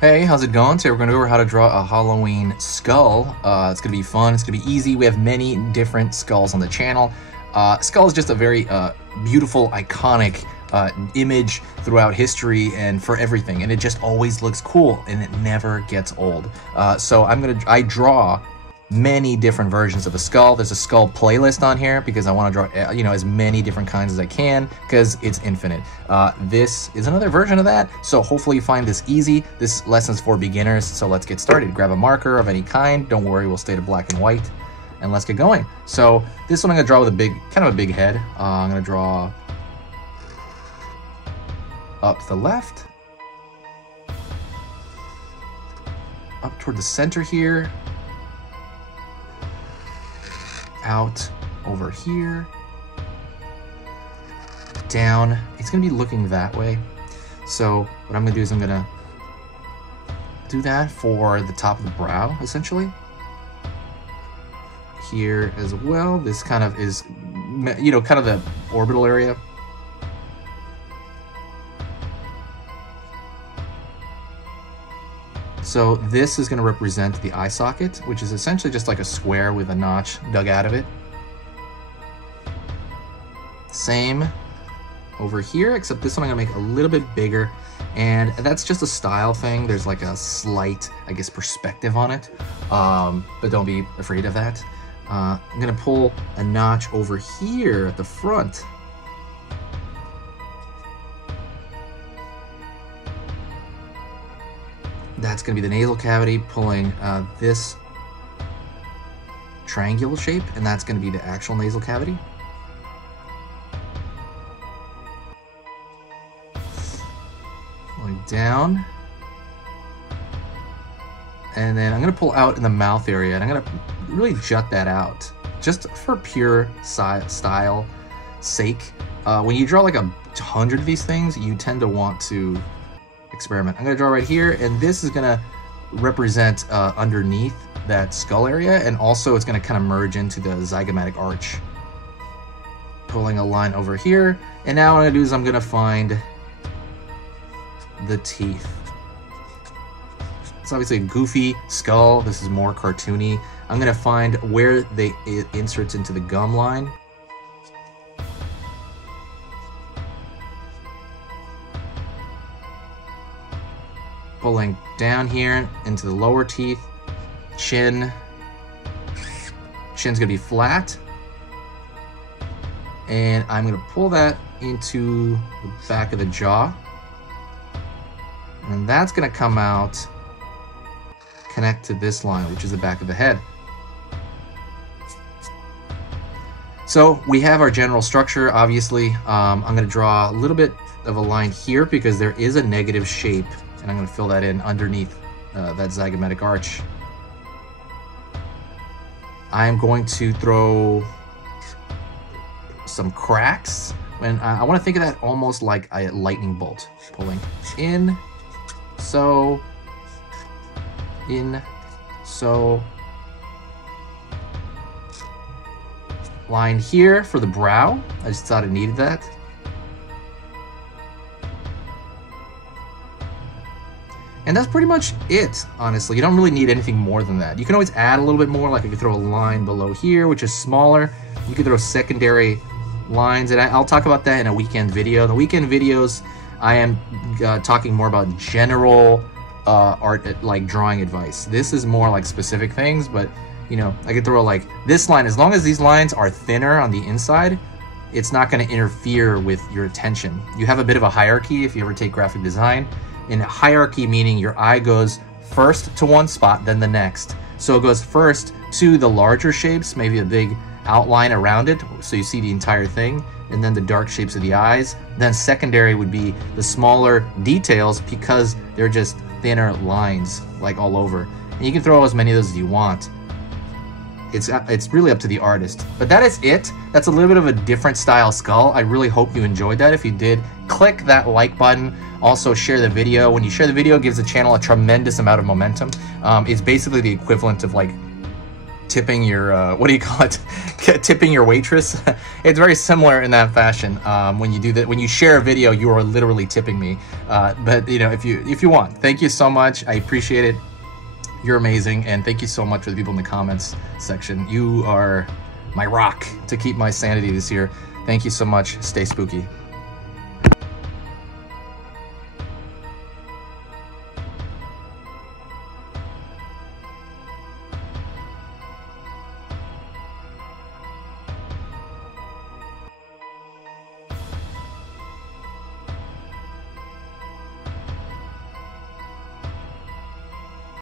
Hey, how's it going? Today we're going to go over how to draw a Halloween skull. It's going to be fun, it's going to be easy. We have many different skulls on the channel. Skull is just a very beautiful, iconic image throughout history and for everything, and it just always looks cool and it never gets old. So I draw many different versions of a skull. There's a skull playlist on here because I want to draw, as many different kinds as I can because it's infinite. This is another version of that, so hopefully you find this easy. This lesson's for beginners, so let's get started. Grab a marker of any kind. Don't worry, we'll stay to black and white, and let's get going. So this one I'm gonna draw with kind of a big head. I'm gonna draw up to the left, up toward the center here, out over here, down. It's gonna be looking that way. So what I'm gonna do is I'm gonna do that for the top of the brow, essentially. Here as well. This kind of is, kind of the orbital area. So this is going to represent the eye socket, which is essentially just like a square with a notch dug out of it. Same over here, except this one I'm going to make a little bit bigger, and that's just a style thing. There's like a slight, I guess, perspective on it, but don't be afraid of that. I'm going to pull a notch over here at the front. That's going to be the nasal cavity, pulling this triangular shape, and that's going to be the actual nasal cavity. Pulling down. And then I'm going to pull out in the mouth area, and I'm going to really jut that out, just for pure style sake. When you draw like 100 of these things, you tend to want to experiment. I'm going to draw right here, and this is going to represent underneath that skull area, and also it's going to kind of merge into the zygomatic arch. Pulling a line over here, and now what I'm going to do is I'm going to find the teeth. It's obviously a goofy skull. This is more cartoony. I'm going to find where it inserts into the gum line. Pulling down here into the lower teeth, chin's gonna be flat, and I'm gonna pull that into the back of the jaw, and that's gonna come out, connect to this line, which is the back of the head. So we have our general structure. Obviously, I'm gonna draw a little bit of a line here because there is a negative shape, and I'm going to fill that in underneath that zygomatic arch. I'm going to throw some cracks, and I want to think of that almost like a lightning bolt. Pulling in, so, line here for the brow. I just thought it needed that. And that's pretty much it, honestly. You don't really need anything more than that. You can always add a little bit more, like you could throw a line below here, which is smaller. You could throw secondary lines, and I'll talk about that in a weekend video. In the weekend videos, I am talking more about general art, like drawing advice. This is more like specific things, but I could throw like this line. As long as these lines are thinner on the inside, it's not going to interfere with your attention. You have a bit of a hierarchy if you ever take graphic design. In hierarchy, meaning your eye goes first to one spot, then the next. So it goes first to the larger shapes, maybe a big outline around it, so you see the entire thing, and then the dark shapes of the eyes. Then secondary would be the smaller details because they're just thinner lines, like all over. And you can throw as many of those as you want. It's really up to the artist. But that is it. That's a little bit of a different style skull. I really hope you enjoyed that. If you did, click that like button. Also share the video. When you share the video, it gives the channel a tremendous amount of momentum. It's basically the equivalent of like tipping your what do you call it? Tipping your waitress. It's very similar in that fashion. When you do that, when you share a video, you are literally tipping me. But you know, if you want, thank you so much. I appreciate it. You're amazing, and thank you so much for the people in the comments section. You are my rock to keep my sanity this year. Thank you so much. Stay spooky.